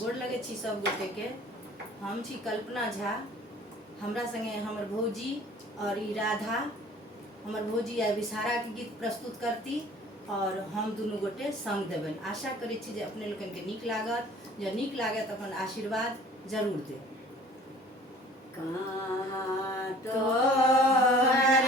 गोड़ लगे छी सब गोटे के। हम छी कल्पना झा। हमरा संगे हमर भौजी और ई राधा, हमर भौजी आ विषहारा के गीत प्रस्तुत करती और हम दुनू गोटे संग देबनि। आशा करै छी जे अपने लोकन के नीक लागत। जँ नीक लागे तो अपन आशीर्वाद जरूर देब। कांटो हर